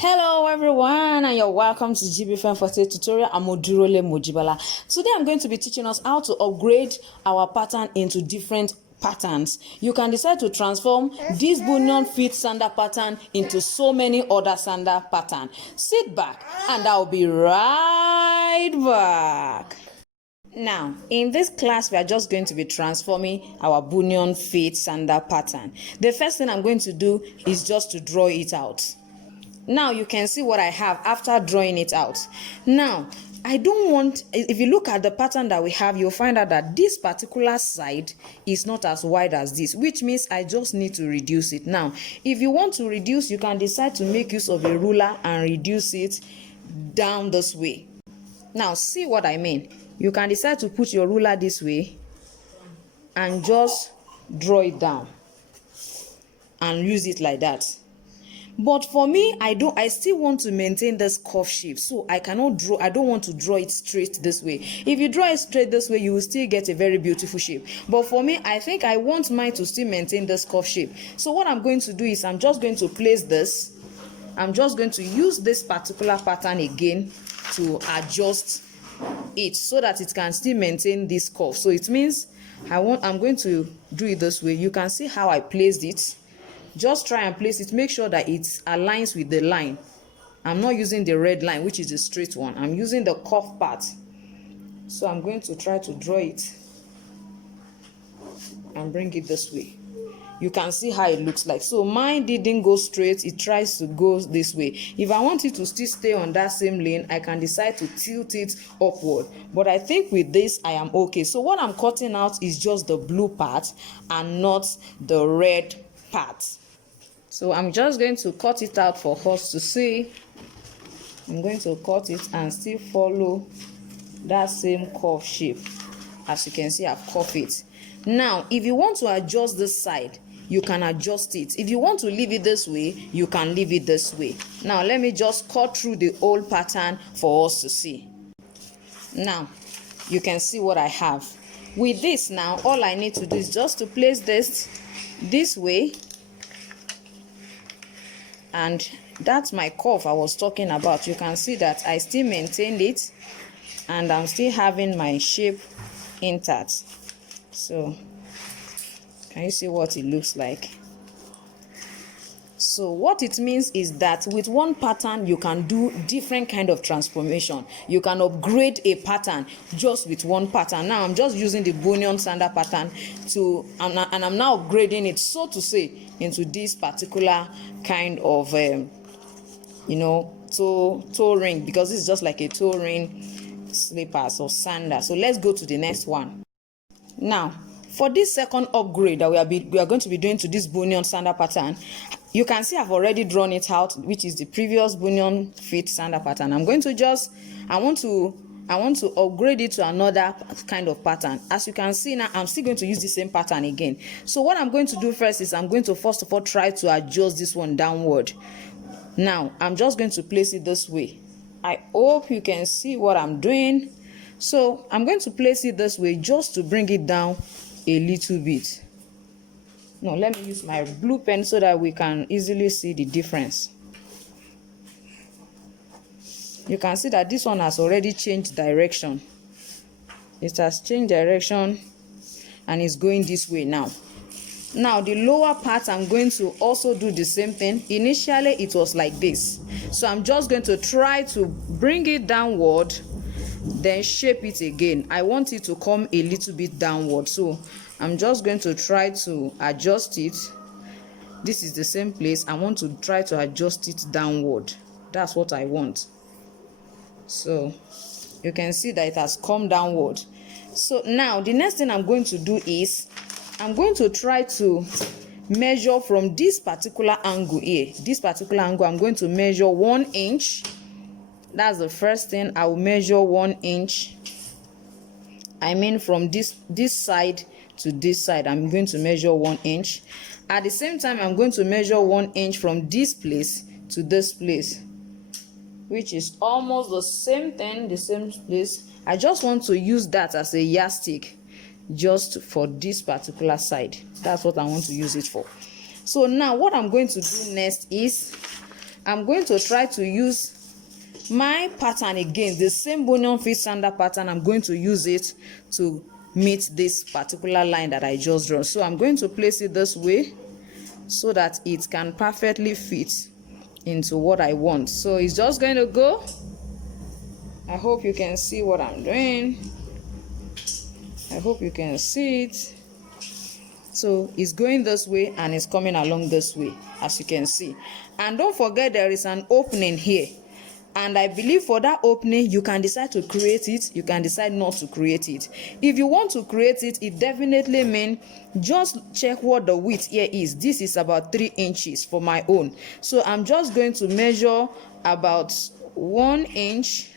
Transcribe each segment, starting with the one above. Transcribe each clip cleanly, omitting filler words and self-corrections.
Hello everyone, and you're welcome to Jibbyfemforte tutorial. I'm Odurole Mojibala. Today I'm going to be teaching us how to upgrade our pattern into different patterns. You can decide to transform this bunion fit sandal pattern into so many other sandal pattern. Sit back and I'll be right back. Now, in this class, we are just going to be transforming our bunion fit sandal pattern. The first thing I'm going to do is just to draw it out. Now you can see what I have after drawing it out. Now, I don't want, if you look at the pattern that we have, you'll find out that this particular side is not as wide as this, which means I just need to reduce it. Now, if you want to reduce, you can decide to make use of a ruler and reduce it down this way. Now, see what I mean. You can decide to put your ruler this way and just draw it down and use it like that. But for me, I still want to maintain this curve shape, so I don't want to draw it straight this way. If you draw it straight this way, you will still get a very beautiful shape. But for me, I think I want mine to still maintain this curve shape. So what I'm going to do is I'm just going to place this. I'm just going to use this particular pattern again to adjust it so that it can still maintain this curve. So it means I'm going to do it this way. You can see how I placed it. Just try and place it, make sure that it aligns with the line. I'm not using the red line, which is the straight one. I'm using the curved part. So I'm going to try to draw it and bring it this way. You can see how it looks like. So mine didn't go straight, it tries to go this way. If I want it to still stay on that same lane, I can decide to tilt it upward. But I think with this, I am okay. So what I'm cutting out is just the blue part and not the red part. So I'm just going to cut it out for us to see. I'm going to cut it and still follow that same curve shape. As you can see, I've cut it. Now, if you want to adjust this side, you can adjust it. If you want to leave it this way, you can leave it this way. Now, let me just cut through the old pattern for us to see. Now, you can see what I have. With this now, all I need to do is just to place this way. And that's my curve I was talking about. You can see that I still maintained it and I'm still having my shape intact. So can you see what it looks like? So what it means is that with one pattern you can do different kind of transformation. You can upgrade a pattern just with one pattern. Now I'm just using the bunion sandal pattern and I'm now upgrading it, so to say, into this particular kind of toe ring, because it's just like a toe ring slippers or sandal. So let's go to the next one. Now for this second upgrade that we are going to be doing to this bunion sandal pattern, you can see I've already drawn it out, which is the previous bunion fit sandal pattern. I want to upgrade it to another kind of pattern. As you can see now, I'm still going to use the same pattern again. So what I'm going to do first is I'm going to first of all try to adjust this one downward. Now I'm just going to place it this way. I hope you can see what I'm doing. So I'm going to place it this way just to bring it down a little bit. No, let me use my blue pen so that we can easily see the difference. You can see that this one has already changed direction. It has changed direction and is going this way now. Now the lower part, I'm going to also do the same thing. Initially it was like this. So I'm just going to try to bring it downward, then shape it again. I want it to come a little bit downward. So I'm just going to try to adjust it. This is the same place. I want to try to adjust it downward. That's what I want. So you can see that it has come downward. So now the next thing I'm going to do is I'm going to try to measure from this particular angle here. This particular angle, I'm going to measure 1 inch. That's the first thing. I will measure 1 inch. I mean from this side to this side, I'm going to measure 1 inch. At the same time, I'm going to measure 1 inch from this place to this place, which is almost the same thing, the same place. I just want to use that as a yardstick just for this particular side. That's what I want to use it for. So now what I'm going to do next is I'm going to try to use my pattern again, the same bunion fit sandal pattern. I'm going to use it to meet this particular line that I just drawn. So I'm going to place it this way so that it can perfectly fit into what I want. So it's just going to go. I hope you can see what I'm doing. I hope you can see it. So it's going this way and it's coming along this way, as you can see. And don't forget, there is an opening here. And I believe for that opening, you can decide to create it. You can decide not to create it. If you want to create it, it definitely means just check what the width here is. This is about 3 inches for my own. So I'm just going to measure about 1 inch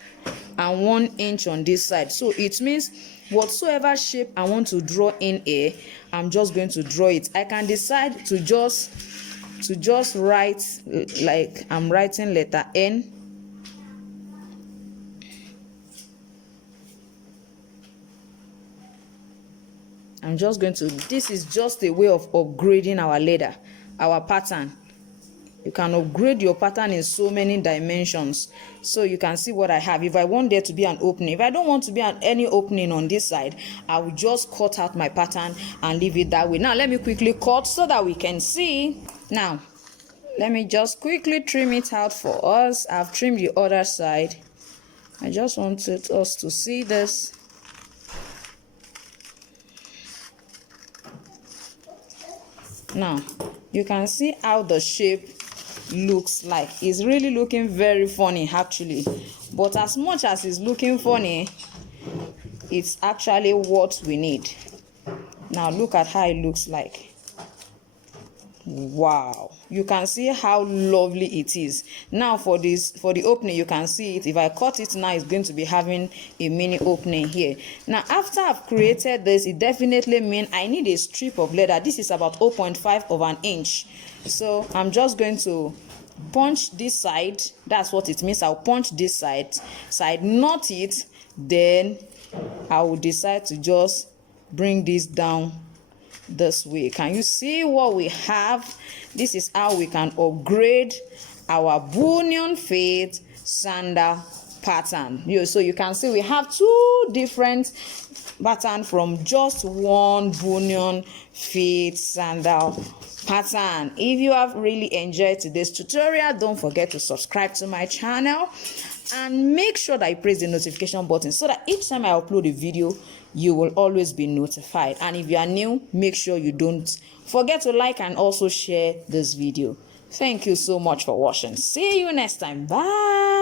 and 1 inch on this side. So it means whatsoever shape I want to draw in here, I'm just going to draw it. I can decide to just write like I'm writing letter N. I'm just going to, this is just a way of upgrading our leather, our pattern. You can upgrade your pattern in so many dimensions. So you can see what I have. If I want there to be an opening, if I don't want to be any opening on this side, I will just cut out my pattern and leave it that way. Now let me quickly cut so that we can see. Now let me just quickly trim it out for us. I've trimmed the other side. I just wanted us to see this. Now you can see how the shape looks like. It's really looking very funny actually, but as much as it's looking funny, it's actually what we need. Now look at how it looks like. Wow, you can see how lovely it is. Now for the opening, you can see it. If I cut it now, it's going to be having a mini opening here. Now after I've created this, it definitely means I need a strip of leather. This is about 0.5 of an inch. So I'm just going to punch this side. That's what it means. I'll punch this side, knot it, then I will decide to just bring this down this way. Can you see what we have? This is how we can upgrade our bunion fit sandal pattern. So you can see we have 2 different patterns from just one bunion fit sandal pattern. If you have really enjoyed today's tutorial, don't forget to subscribe to my channel and make sure that you press the notification button so that each time I upload a video, you will always be notified. And if you are new, make sure you don't forget to like and also share this video. Thank you so much for watching. See you next time. Bye.